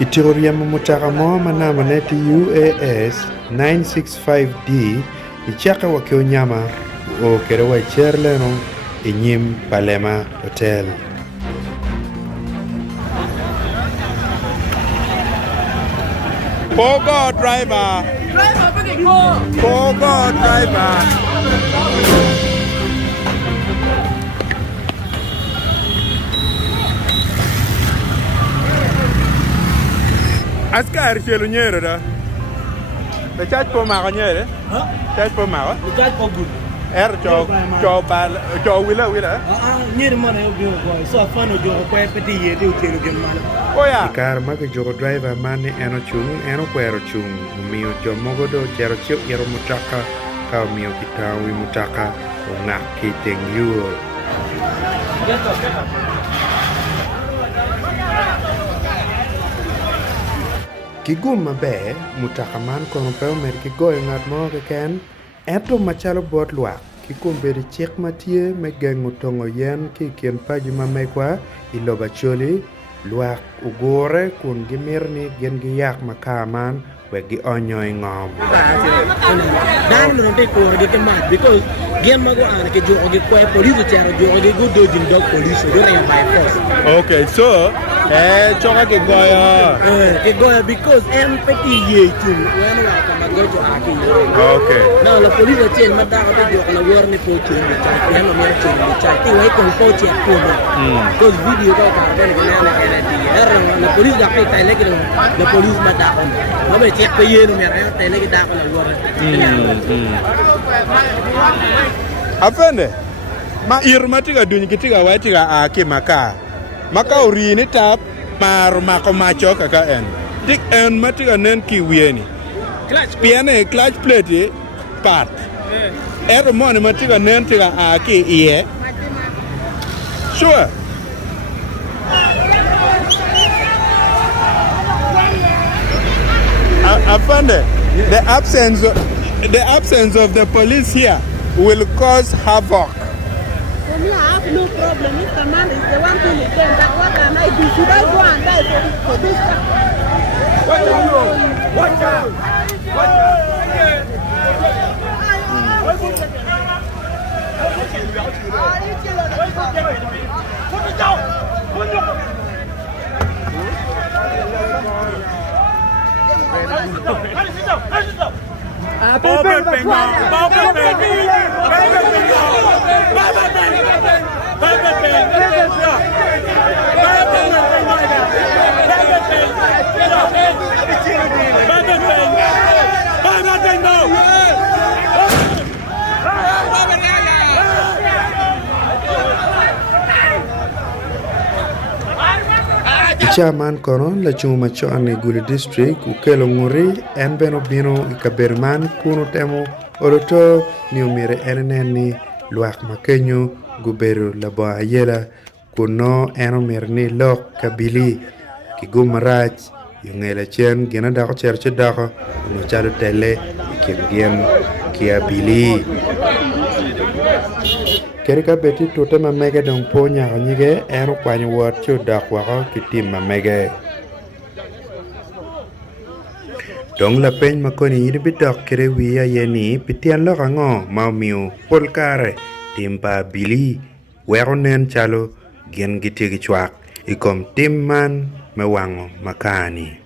Kitoriamo mutaka mo manama neti UAS 965D ichaka wakionyama o kerewa cherleno inyim Palema Hotel. Pogo driver. Pogo driver. Askar chelo nyere da. The charge for ma nyere? Huh? Charge for ma? The charge for good. Cho wila. Nyere mana yo go boy. So fano jo ko peti ye de utelo gen mana. Oh ya. Ikar maga jogo driver mane eno chung, eno kwero chung. Umiyo jo mogo do chero chio iro mutaka. Kao miyo kitawi mutaka. Ungak kiteng yuo. Get up. Kigum mabe, mutaka man kono peo mer kigoyo ngat mo keken, eto machalo bot luak. Kikum beri chik matie me gengo tongo yen ki kien paji mamekwa iloba choli, luak ugore kun gimirni gen giyak makaman we gi onyo ingom. Dan no te ko de kemat because gen mago an ke jo ge ko police charo jo ge go do jin dog police do na by force. Okay, so choka ke goya Because em peti ye tu when wa ka mago jo aki. Okay. Now la police chen mata ka jo la war ni po chen ni cha ya no mer chen ni cha ti wai kon po chen ko no. Because video ko ka ben ni na na ti er la police da pe tai le ke la police mata ko. Ma be check pe ye no mer ya tai le ke da ko la war. Afende ma irmatiga duny kitiga watiga aki maka uri ni tap mar mako macho kaka en tik en matiga nen ki wieni piene clutch plate part er mon matiga nen tiga aki iye sure Afende the absence of the police here will cause havoc. For me, I have no problem. If the man is the one thing he can, but what can I do? Should I go and die for this time? Watch out! Chairman kono la chuma cho ane Gulu district ukelo nguri en beno bino ikaberman kuno temo oroto ni umire eneni luak makenyo guberu labo ayela kuno eno mirni lok kabili kigum raj yungela chen gena dako cherche dako no chalo tele kien kia bili Kerika beti tuta mamege dong po nyako nyige eno kwanyo wot cho dak wako kitim mamege. Dong la peny makoni yidi bidok kere wiya yeni pitian lo kango mau miu pol kare timpa bili weko nen chalo gen giti gichwak ikom tim man me wango makani.